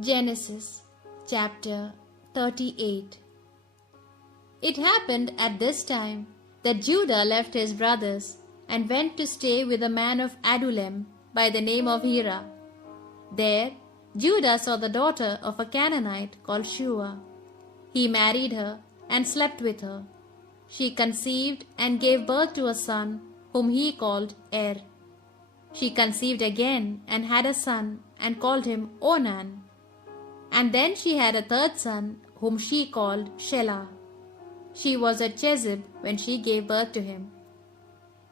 Genesis chapter 38. It happened at this time that Judah left his brothers and went to stay with a man of Adullam by the name of Hira. There Judah saw the daughter of a Canaanite called Shua. He married her and slept with her. She conceived and gave birth to a son whom he called Er. She conceived again and had a son and called him Onan. And then she had a third son whom she called Shelah. She was at Chezib when she gave birth to him.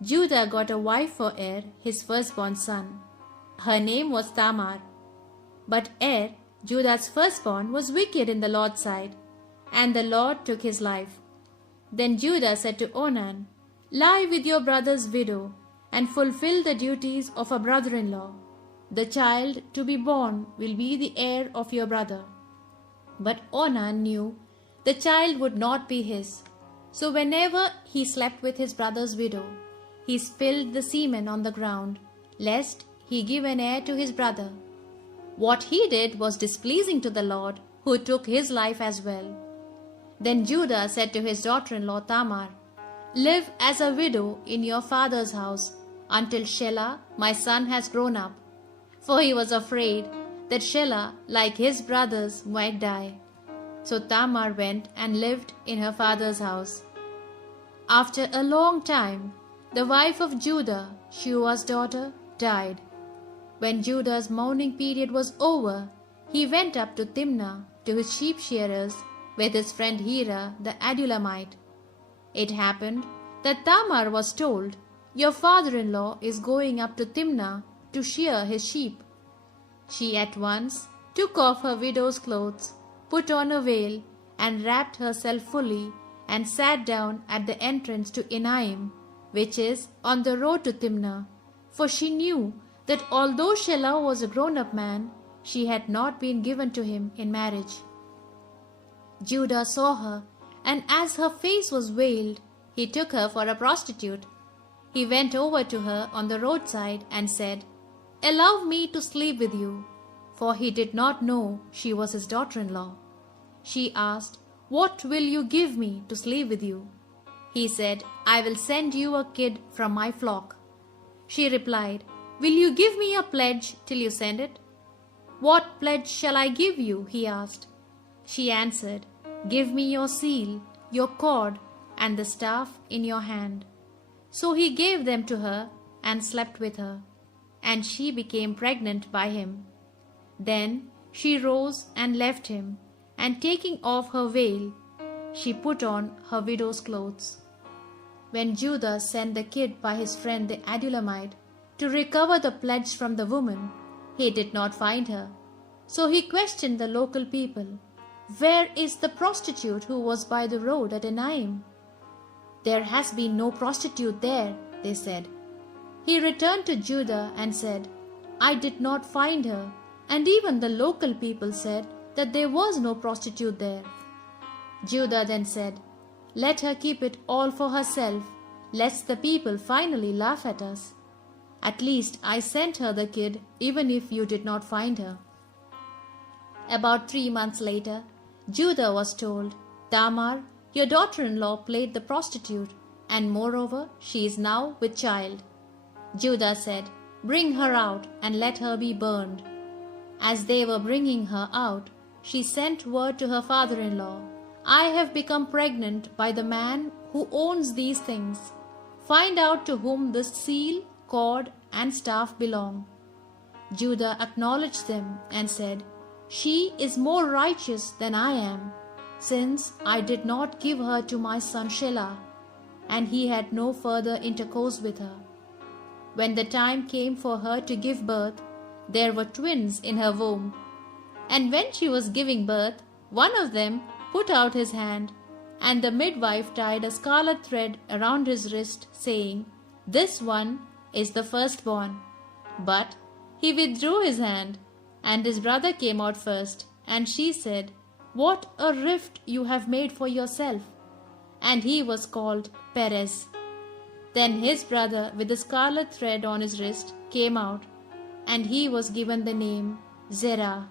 Judah got a wife for Er, his firstborn son. Her name was Tamar. But Er, Judah's firstborn, was wicked in the Lord's sight, and the Lord took his life. Then Judah said to Onan, "Lie with your brother's widow, and fulfill the duties of a brother-in-law. The child to be born will be the heir of your brother." But Onan knew the child would not be his. So whenever he slept with his brother's widow, he spilled the semen on the ground, lest he give an heir to his brother. What he did was displeasing to the Lord, who took his life as well. Then Judah said to his daughter-in-law Tamar, "Live as a widow in your father's house until Shelah, my son, has grown up." For he was afraid that Shelah, like his brothers, might die. So Tamar went and lived in her father's house. After a long time, the wife of Judah, Shua's daughter, died. When Judah's mourning period was over, he went up to Timnah to his sheep shearers with his friend Hira the Adullamite. It happened that Tamar was told, "Your father-in-law is going up to Timnah to shear his sheep." She at once took off her widow's clothes, put on a veil, and wrapped herself fully, and sat down at the entrance to Enaim, which is on the road to Timnah, for she knew that although Shelah was a grown-up man, she had not been given to him in marriage. Judah saw her, and as her face was veiled, he took her for a prostitute. He went over to her on the roadside and said, "Allow me to sleep with you," for he did not know she was his daughter-in-law. She asked, "What will you give me to sleep with you?" He said, "I will send you a kid from my flock." She replied, "Will you give me a pledge till you send it?" "What pledge shall I give you?" he asked. She answered, "Give me your seal, your cord, and the staff in your hand." So he gave them to her and slept with her, and she became pregnant by him. Then she rose and left him, and taking off her veil, she put on her widow's clothes. When Judah sent the kid by his friend the Adullamite to recover the pledge from the woman, he did not find her. So he questioned the local people, "Where is the prostitute who was by the road at Enaim?" "There has been no prostitute there," they said. He returned to Judah and said, "I did not find her, and even the local people said that there was no prostitute there." Judah then said, "Let her keep it all for herself, lest the people finally laugh at us. At least I sent her the kid, even if you did not find her." About 3 months later, Judah was told, "Tamar, your daughter-in-law played the prostitute, and moreover she is now with child." Judah said, "Bring her out and let her be burned." As they were bringing her out, she sent word to her father-in-law, "I have become pregnant by the man who owns these things. Find out to whom this seal, cord, and staff belong." Judah acknowledged them and said, "She is more righteous than I am, since I did not give her to my son Shelah," and he had no further intercourse with her. When the time came for her to give birth, there were twins in her womb. And when she was giving birth, one of them put out his hand, and the midwife tied a scarlet thread around his wrist, saying, "This one is the firstborn." But he withdrew his hand, and his brother came out first, and she said, "What a rift you have made for yourself!" And he was called Perez. Then his brother with the scarlet thread on his wrist came out, and he was given the name Zerah.